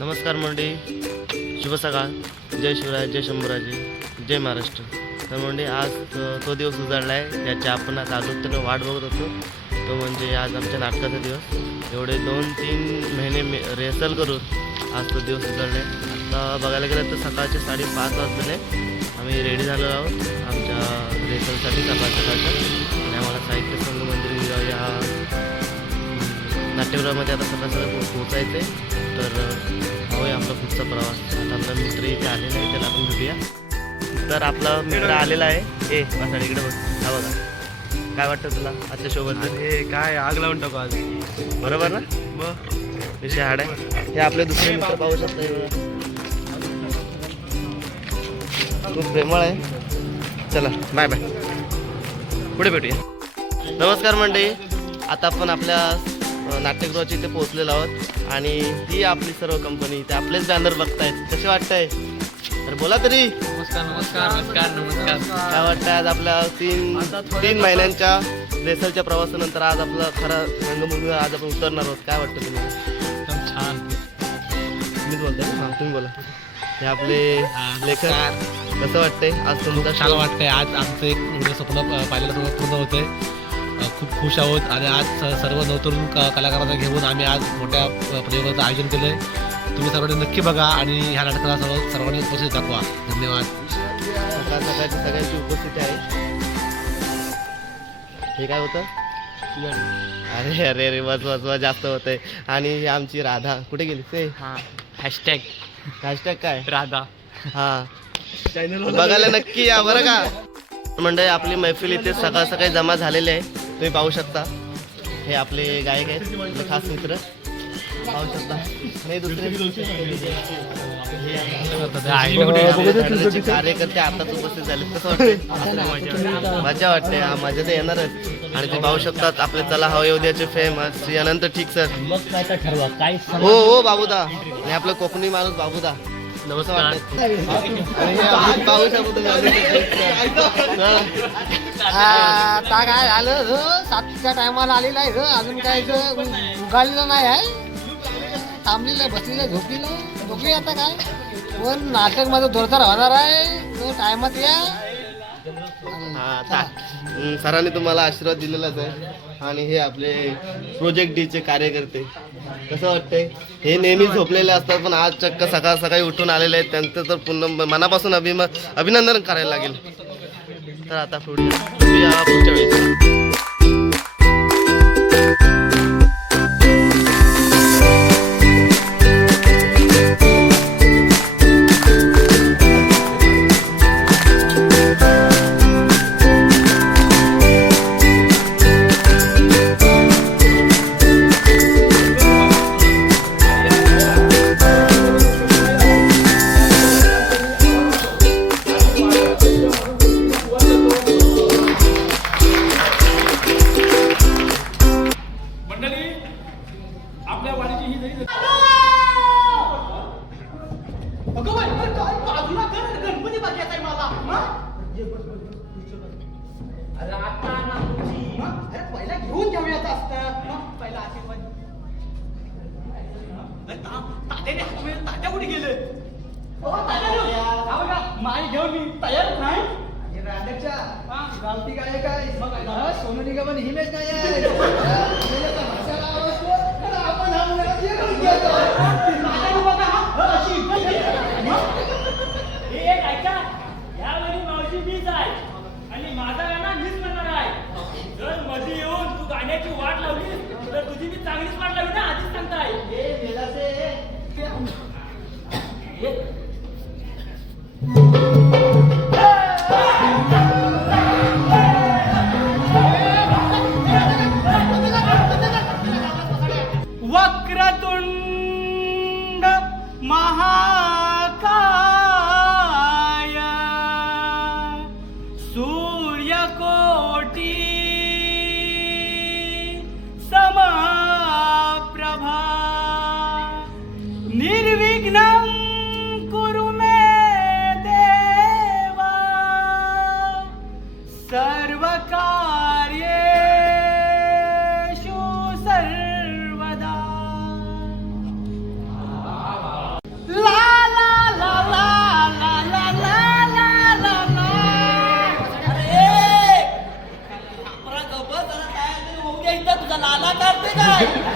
नमस्कार मंडळी शुभ सकाळ. जय शिवराय जय शंभूराजे जय महाराष्ट्र. तर मंडळी आज तो दिवस उजाडला आहे ज्याची आपण आज आदोत्तर वाट बघत होतो. तो म्हणजे आज आमच्या नाटकाचा दिवस. एवढे दोन तीन महिने मे रिहर्सल करून आज तो दिवस उजाडला आहे आता बघायला गेलं तर सकाळचे साडेपाच वाजलेले. आम्ही रेडी झालो आहोत. आमच्या रिहर्सलसाठी सकाळ सकाळच्या आणि आम्हाला साहित्य संघ मंदिर या नाट्यगृहामध्ये आता सकाळ पो पोचायचं आहे तर होय आपला पुढचा प्रवास. आता आपला मित्र इथे आलेला आहे त्याला आपण भेटूया. तर आपला मित्र आलेला आहे. ए माझ्या इकडे बघ. हा बघा. काय वाटतं तुला आजच्या शोबत अरे काय आग लावून टाकू आज. बरोबर ना? मग विषय हाड आहे. हे आपले दुसरे मित्र पाहू शकता हे. खूप प्रेमळ आहे. चला बाय बाय पुढे भेटूया. नमस्कार मंडळी. आता आपण आपल्या नाट्यगृहाच्या इथे पोहोचलेलो आहोत. आणि ही आपली सर्व कंपनी ते आपलेच बॅनर बघतायत. कसे वाटतंय? तर बोला तरी. नमस्कार नमस्कार नमस्कार नमस्कार. काय वाटतंय आज आपल्या तीन तीन महिन्यांच्या रेसलच्या प्रवासानंतर आज आपला खरा रंगभूमीवर आज आपण उतरणार आहोत. काय वाटतं तुम्हाला? एकदम छान. तुम्हीच बोलताय ना? तुम्ही बोला. हे आपले लेखक कसं वाटतंय? आज तुमचा छान? वाटतंय. आज आमचं एक एवढं स्वप्न पाहिलेलं स्वप्न पूर्ण होतंय. खूप खुश आहोत आणि आज स- सर्व नवतरुण क- कलाकारांना घेऊन आम्ही आज मोठ्या प्रयोगाचं आयोजन केलंय. तुम्ही सर्वांनी नक्की बघा आणि ह्या नाटकाला सर्व सर्वांनी उपस्थित दाखवा. धन्यवाद. सकाळ सकाळची सगळ्यांची उपस्थिती आहे. हे काय होतं? अरे अरे अरे बस बस बस जास्त होतंय. आणि ही आमची राधा. कुठे गेली? ते? हां हॅशटॅग हॅशटॅग काय? राधा. हा. बघायला नक्की या बरं का. मंडळी आपली मैफिल इथे सकाळ सकाळी जमा झालेली आहे. तुम्ही पाहू शकता. हे आपले गायक आहेत आपले खास मित्र. पाहू शकता. नाही दुसरे कार्यकर्ते आताच उपस्थित झाले. कसं वाटतं मजा वाटते. हा मजा तर येणारच. आणि ते पाहू शकतात आपले चला हवे उद्याचे फेमस श्री अनंत ठीक सर मग काय काय ठरवा. काय हो हो बाबूदा. आणि आपलं कोकणी माणूस बाबूदा. नमस्कार. आता काय झालं? ग सातच्या टायमाला आलेलं आहे ग अजून काय ग नाही आहे? थांबलेलं बसलेलं झोपलेलं झोपली आता काय? पण नाटक माझं जोरदार होणार आहे. टायमात या. हा ता- सरांनी तुम्हाला आशीर्वाद दिलेलाच आहे. आणि हे आपले प्रोजेक्ट डी चे कार्यकर्ते. कसं वाटतंय? हे नेहमी झोपलेले असतात पण आज चक्क सकाळ सकाळी उठून आलेले आहेत. त्यांचं तर पूर्ण मनापासून अभिमा अभिनंदन करायला लागेल. तर आता पुढे पुढच्या वेळेस. आता ना तुझी. हं? अरे पहिला घेऊन घेऊयाचं असतं मग पहिला आशीर्वाद तात्याने हात मिळून तात्या कुठे गेले? हो, तात्या माई घेऊन मी तयार नाही. रांडेच्या गावठी काय काय? मग काय? सोनू निगमन ही मॅच नाही आहे. आपण हा मुलगा जे करून घेतो. हा, अशी. हे एक ऐका. मीच आहे. आणि माझा गाणं मीच म्हणणार आहे. जर मध्ये येऊन तू गाण्याची वाट लावली तर तुझी मी चांगलीच वाट लावली ना आधीच सांगताय. हे मेलाचे, Let's go.